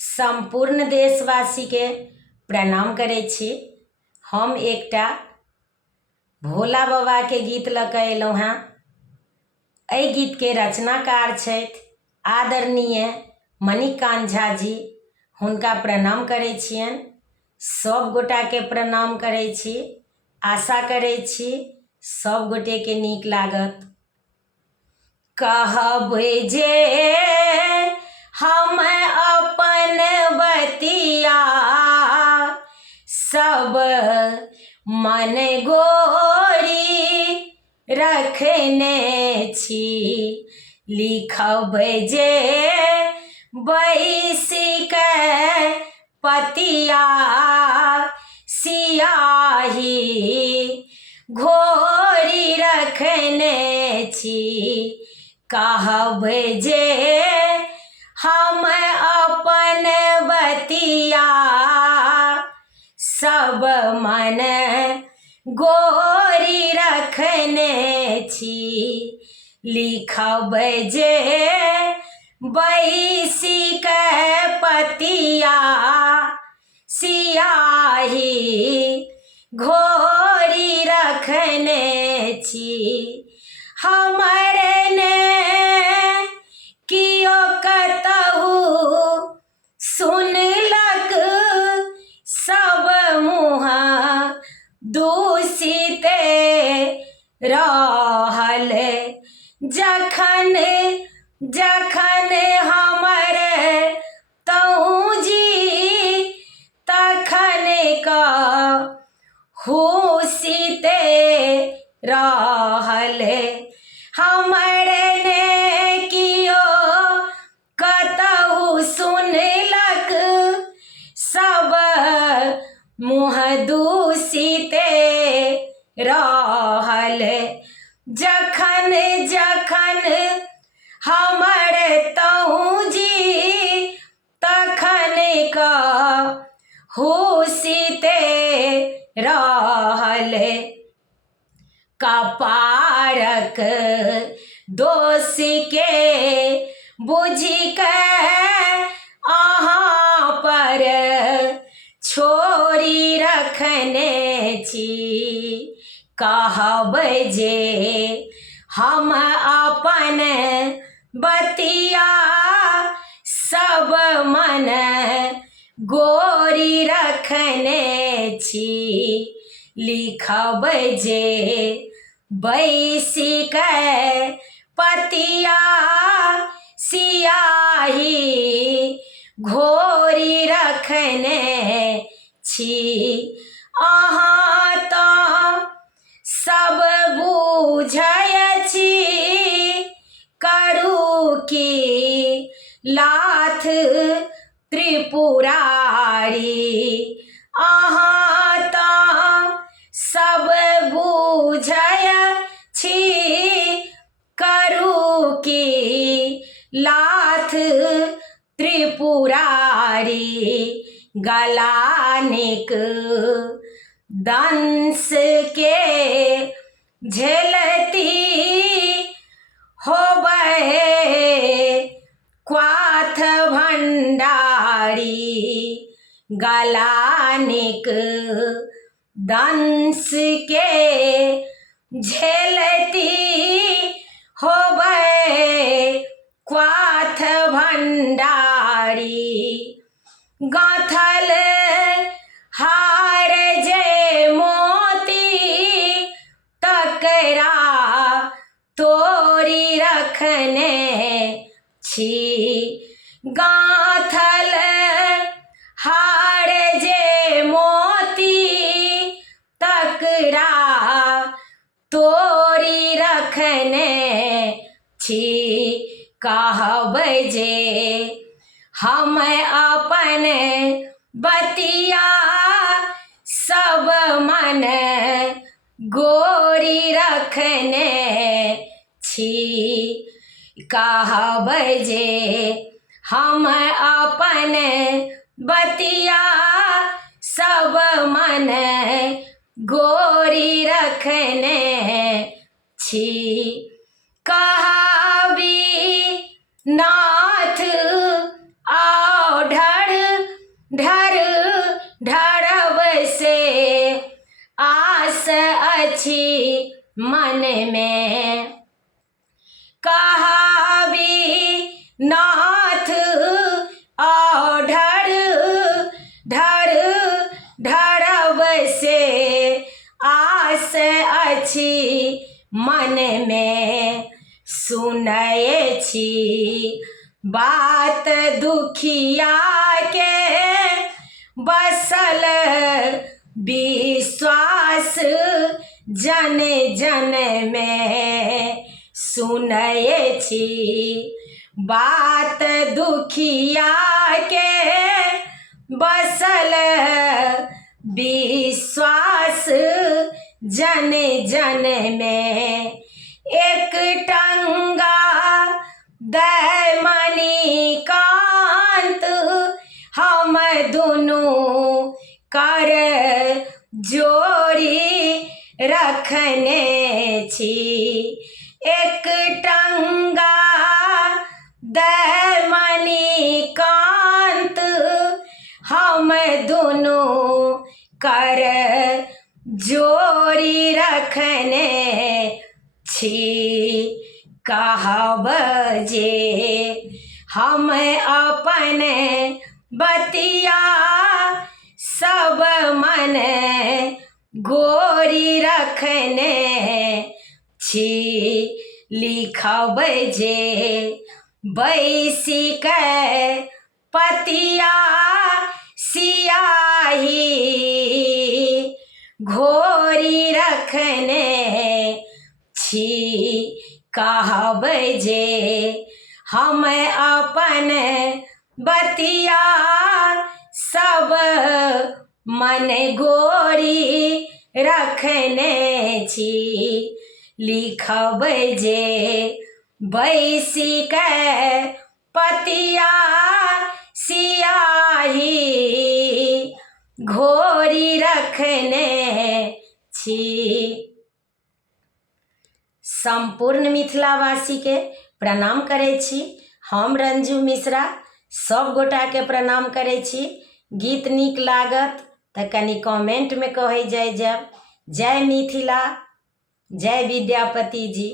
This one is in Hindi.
संपूर्ण देशवासी के प्रणाम करै छी। हम एकटा भोला बाबा के गीत लऽ कऽ अयलहुँ हेँ। एहि गीत के रचनाकार छथि आदरणीय मणिकान्त झा जी। हुनका प्रणाम करै छियनि। सब गोटा के प्रणाम करै छी। आशा करै छी सब गोटे के नीक लागत। कहबै जे हम अपन बतिया सब मन गोरी रखने छी। लिखबै जे बैसी के पतिया सियाही घोरी रखने छी। कहबै जे हम अपन बतिया सब मन गोरी रखने छी। लिखबै जे बैसी के पतिया सियाही घोरी रखने छी। हमरे ने कियो कतहु सुनलक सब मुँह दूषिते रहल। जखन जखन हमर तहु जी तखन हुसीते रहल। हमरे ने कियो कतहु सुनलक सब मुँह दूषिते रहल। जखन जखन हमर तहु जी तखन हुसीते रहल। कपारक दोष के बुझि के अहाँ पर छोड़ी रखने छी। कहबै जे हम अपन बतिया सब मन गोरी रखने छी। लिखबै जे बैसी के पतिया सियाही घोरी रखने छी। अहाँ तऽ सब बुझै छी करू की लाथ त्रिपुरारी। अहाँ तऽ सब बुझै छी करू की लाथ त्रिपुरारी। गलानिक दंश के झेलती होबै क्वाथ भंडारी। गलानिक दंश के झेलती होबै क्वाथ भंडारी। गाँथल हार जे मोती तकरा तोरी रखने छी। गाँथल हार जे मोती तकरा तोरी रखने छी। कहबै जे हम अपन बतिया सब मन गोरी रखने छी। कहबै जे हम अपन बतिया सब मन गोरी रखने छी। कहावी नाथ आओ ढर मन में। कहावी नाथ औढर ढर ढरब से आस अछि मन में। सुनय छी बात दुखिया के बसल विश्वास जन जन में। सुनय छी बात दुखिया के बसल विश्वास जन जन में। एक टंगा दैमनी कांत हम दुनू कर जोड़ी रखने छी। एक टंगा दैमनी कांत हम दुनू कर जोड़ी रखने छी। कहब जे हम अपन बतिया सब मन गोरी रखने छी। लिखब जे बैसी के पतिया सियाही घोरी रखने छी। कहब जे हम अपन बतिया सब मन गोरी रखने छी। लिखब जे बैसी के पतिया सियाही घोरी रखने छी। संपूर्ण मिथिलावासी के प्रणाम करै छी। हम रंजू मिश्रा सब गोटा के प्रणाम करै छी। गीत नीक लागत तऽ कनि कमेंट में कहै जाय। जय मिथिला, जय विद्यापति जी।